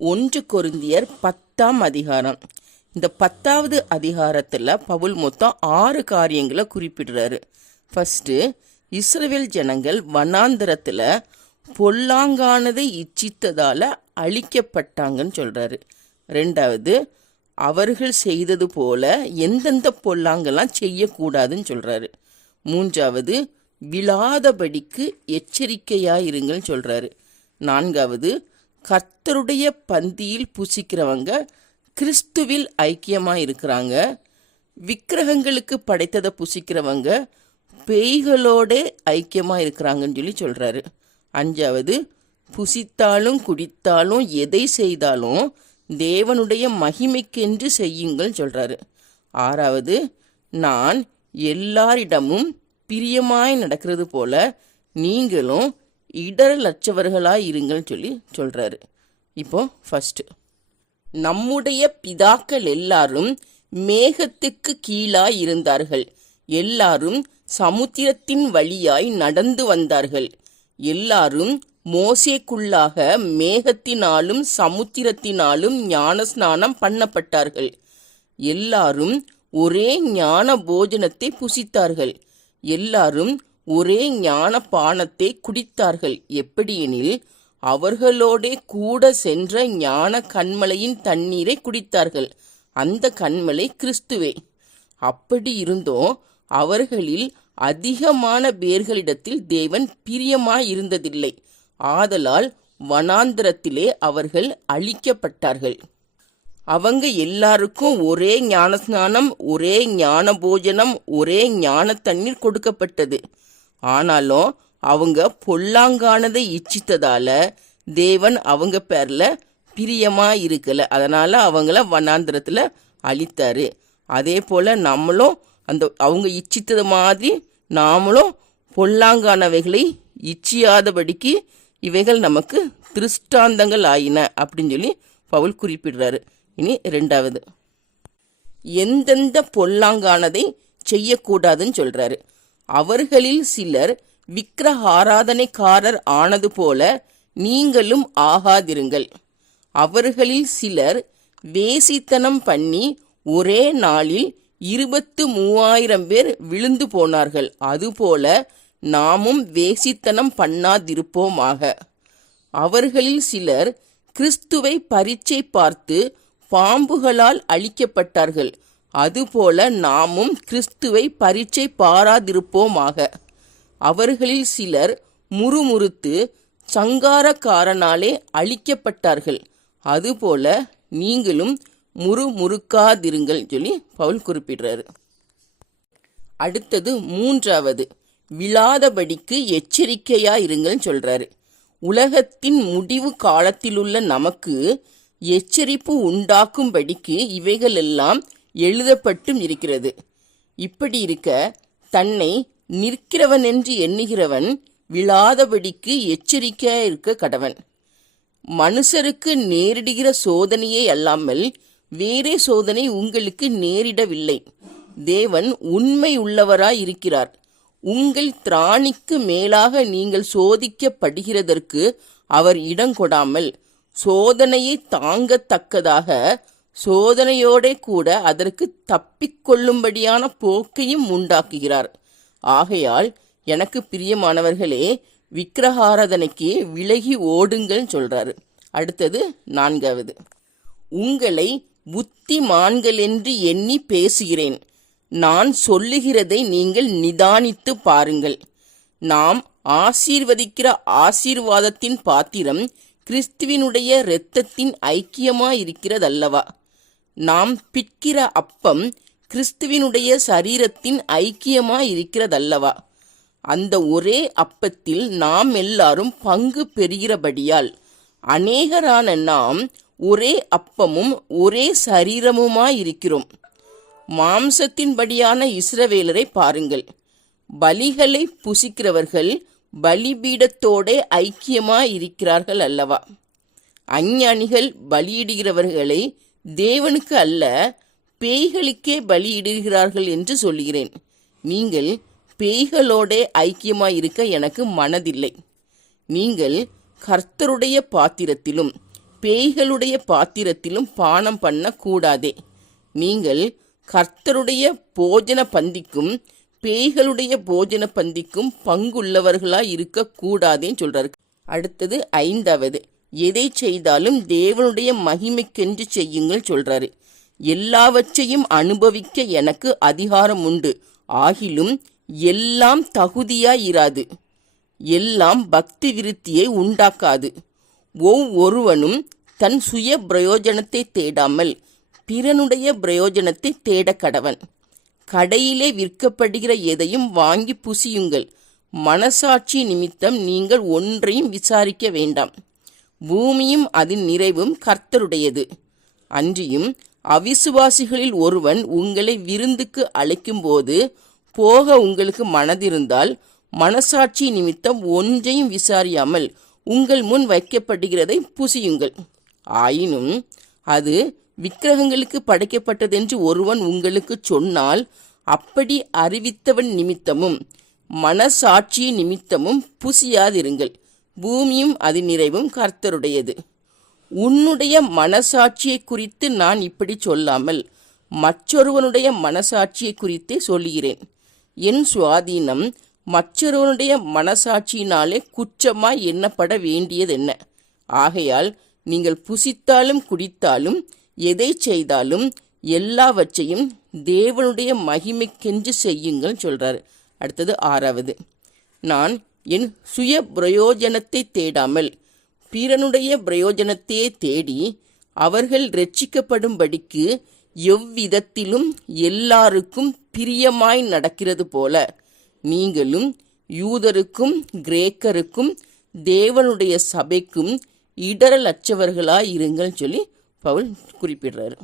ஒன்று கொருந்தியர் பத்தாம் அதிகாரம். இந்த பத்தாவது அதிகாரத்தில் பவுல் மொத்தம் ஆறு காரியங்களை குறிப்பிடுறாரு. ஃபஸ்ட்டு இஸ்ரேல் ஜனங்கள் வனாந்திரத்தில் பொல்லாங்கானதை இச்சித்ததால் அழிக்கப்பட்டாங்கன்னு சொல்கிறாரு ரெண்டாவது அவர்கள் செய்தது போல எந்தெந்த பொல்லாங்கெல்லாம் செய்யக்கூடாதுன்னு சொல்கிறாரு மூன்றாவது விழாதபடிக்கு எச்சரிக்கையாயிருங்கன்னு சொல்கிறாரு நான்காவது கர்த்தருடைய பந்தியில் புசிக்கிறவங்க கிறிஸ்துவில் ஐக்கியமாக இருக்கிறாங்க விக்கிரகங்களுக்கு படைத்ததை புசிக்கிறவங்க பேய்களோட ஐக்கியமாக இருக்கிறாங்கன்னு சொல்லி சொல்கிறாரு அஞ்சாவது புசித்தாலும் குடித்தாலும் எதை செய்தாலும் தேவனுடைய மகிமைக்கென்று செய்யுங்கள் சொல்கிறாரு ஆறாவது நான் எல்லாரிடமும் பிரியமாய் நடக்கிறது போல நீங்களும் இடரலற்றவர்களாய் இருங்கள் சொல்லி சொல்கிறாரு இப்போ ஃபஸ்ட்டு நம்முடைய பிதாக்கள் எல்லாரும் மேகத்துக்கு கீழாய் இருந்தார்கள். எல்லாரும் சமுத்திரத்தின் வழியாய் நடந்து வந்தார்கள். எல்லாரும் மோசேக்குள்ளாக மேகத்தினாலும் சமுத்திரத்தினாலும் ஞானஸ்நானம் பண்ணப்பட்டார்கள். எல்லாரும் ஒரே ஞான போஜனத்தை புசித்தார்கள். எல்லாரும் ஒரே ஞான பானத்தை குடித்தார்கள். எப்படியெனில் அவர்களோடே கூட சென்ற ஞான கண்மலையின் தண்ணீரை குடித்தார்கள். அந்த கண்மலை கிறிஸ்துவே. அப்படி இருந்தோம் அவர்களில் அதிகமான பேர்களிடத்தில் தேவன் பிரியமாயிருந்ததில்லை. ஆதலால் வனாந்திரத்திலே அவர்கள் அழிக்கப்பட்டார்கள். அவங்க எல்லாருக்கும் ஒரே ஞானஸ்நானம் ஒரே ஞான போஜனம் ஒரே ஞான தண்ணீர் கொடுக்கப்பட்டது. ஆனாலும் அவங்க பொல்லாங்கானதை இச்சித்ததால தேவன் அவங்க பேர்ல பிரியமா இருக்கல. அதனால அவங்கள வனாந்திரத்தில் அழித்தாரு. அதே போல நம்மளும் அந்த அவங்க இச்சித்தது மாதிரி நாமளும் பொல்லாங்கானவைகளை இச்சியாதபடிக்கு இவைகள் நமக்கு திருஷ்டாந்தங்கள் ஆயின அப்படின்னு சொல்லி பவுல் குறிப்பிடுறாரு. இனி ரெண்டாவது எந்தெந்த பொல்லாங்கானதை செய்யக்கூடாதுன்னு சொல்றாரு. அவர்களில் சிலர் விக்கிரகாராதனைக்காரர் ஆனது போல நீங்களும் ஆகாதிருங்கள். அவர்களில் சிலர் வேசித்தனம் பண்ணி ஒரே நாளில் இருபத்து மூவாயிரம் பேர் விழுந்து போனார்கள். அதுபோல நாமும் வேசித்தனம் பண்ணாதிருப்போமாக. அவர்களில் சிலர் கிறிஸ்துவை பரீட்சை பார்த்து பாம்புகளால் அழிக்கப்பட்டார்கள். அதுபோல நாமும் கிறிஸ்துவை பரீட்சை பாராதிருப்போமாக. அவர்களில் சிலர் முறுமுறுத்து சங்காரக்காரனாலே அழிக்கப்பட்டார்கள். அதுபோல நீங்களும் முறுமுறுக்காதிருங்கள் சொல்லி பவுல் குறிப்பிடுறாரு. அடுத்தது மூன்றாவது. விழாதபடிக்கு எச்சரிக்கையா இருங்கள்னு சொல்றாரு. உலகத்தின் முடிவு காலத்திலுள்ள நமக்கு எச்சரிப்பு உண்டாக்கும்படிக்கு இவைகளெல்லாம் எழுதப்பட்டும் இருக்கிறது. இப்படி இருக்க தன்னை நிற்கிறவன் என்று எண்ணுகிறவன் விழாதபடிக்கு எச்சரிக்கையா இருக்க கடவன். மனுஷருக்கு நேரிடுகிற சோதனையே அல்லாமல் வேறே சோதனை உங்களுக்கு நேரிடவில்லை. தேவன் உண்மை உள்ளவராய் இருக்கிறார். உங்கள் திராணிக்கு மேலாக நீங்கள் சோதிக்கப்படுகிறதற்கு அவர் இடங்கொடாமல் சோதனையை தாங்கத்தக்கதாக சோதனையோடே கூட அதற்கு தப்பிக்கொள்ளும்படியான போக்கையும் உண்டாக்குகிறார். ஆகையால் எனக்கு பிரியமானவர்களே விக்கிரகாராதனைக்கு விலகி ஓடுங்கள் சொல்றாரு. அடுத்தது நான்காவது. உங்களை புத்திமான்கள் என்று எண்ணி பேசுகிறேன். நான் சொல்லுகிறதை நீங்கள் நிதானித்து பாருங்கள். நாம் ஆசீர்வதிக்கிற ஆசீர்வாதத்தின் பாத்திரம் கிறிஸ்துவினுடைய இரத்தத்தின் ஐக்கியமாயிருக்கிறதல்லவா? நாம் பிற்கிற அப்பம் கிறிஸ்துவினுடைய சரீரத்தின் ஐக்கியமாயிருக்கிறதல்லவா? அந்த ஒரே அப்பத்தில் நாம் எல்லாரும் பங்கு பெறுகிறபடியால் அநேகரான நாம் ஒரே அப்பமும் ஒரே சரீரமுமாயிருக்கிறோம். மாம்சத்தின்படியான இஸ்ரவேலரை பாருங்கள். பலிகளை புசிக்கிறவர்கள் பலிபீடத்தோடே ஐக்கியமாய் இருக்கிறார்கள் அல்லவா அஞ்ஞானிகள் பலியிடுகிறவர்களை தேவனுக்கு அல்ல பேய்களுக்கே பலியிடுகிறார்கள் என்று சொல்கிறேன் நீங்கள் பேய்களோடே ஐக்கியமாய் இருக்க எனக்கு மனதில்லை. நீங்கள் கர்த்தருடைய பாத்திரத்திலும் பேய்களுடைய பாத்திரத்திலும் பானம் பண்ண கூடாதே நீங்கள் கர்த்தருடைய போஜன பந்திக்கும் பேய்களுடைய போஜன பந்திக்கும் பங்குள்ளவர்களாய் இருக்க கூடாதேன்னு சொல்றாரு. அடுத்தது ஐந்தாவது. எதை செய்தாலும் தேவனுடைய மகிமைக்கென்று செய்யுங்கள் சொல்றாரு. எல்லாவற்றையும் அனுபவிக்க எனக்கு அதிகாரம் உண்டு. ஆகிலும் எல்லாம் தகுதியாயிராது. எல்லாம் பக்தி விருத்தியை உண்டாக்காது. ஒவ்வொருவனும் தன் சுய பிரயோஜனத்தை தேடாமல் பிறனுடைய பிரயோஜனத்தை தேட கடவன். கடையிலே விற்கப்படுகிற எதையும் வாங்கி புசியுங்கள். மனசாட்சி நிமித்தம் நீங்கள் ஒன்றையும் விசாரிக்க வேண்டாம். பூமியும் அதன் நிறைவும் கர்த்தருடையது. அன்றியும் அவிசுவாசிகளில் ஒருவன் உங்களை விருந்துக்கு அழைக்கும்போது போக உங்களுக்கு மனதிருந்தால் மனசாட்சி நிமித்தம் ஒன்றையும் விசாரியாமல் உங்கள் முன் வைக்கப்படுகிறதை புசியுங்கள். ஆயினும் அது விக்கிரகங்களுக்கு படைக்கப்பட்டதென்று ஒருவன் உங்களுக்கு சொன்னால் அப்படி அறிவித்தவன் நிமித்தமும் மனசாட்சி நிமித்தமும் புசியாதிருங்கள். பூமியும் அதன் நிறைவும் கர்த்தருடையது. உன்னுடைய மனசாட்சியை குறித்து நான் இப்படி சொல்லாமல் மற்றொருவனுடைய மனசாட்சியை குறித்தே சொல்லுகிறேன். என் சுவாதீனம் மற்றொருவனுடைய மனசாட்சியினாலே குற்றமாய் எண்ணப்பட வேண்டியதென்ன? ஆகையால் நீங்கள் புசித்தாலும் குடித்தாலும் எதை செய்தாலும் எல்லாவற்றையும் தேவனுடைய மகிமைக்கென்று செய்யுங்கள் சொல்றாரு. அடுத்தது ஆறாவது. நான் என் சுய பிரயோஜனத்தை தேடாமல் பிறனுடைய பிரயோஜனத்தையே தேடி அவர்கள் ரட்சிக்கப்படும்படிக்கு எவ்விதத்திலும் எல்லாருக்கும் பிரியமாய் நடக்கிறது போல நீங்களும் யூதருக்கும் கிரேக்கருக்கும் தேவனுடைய சபைக்கும் இடரலற்றவர்களாய் இருங்கள் சொல்லி பவுல் குறிப்பிடுறாரு.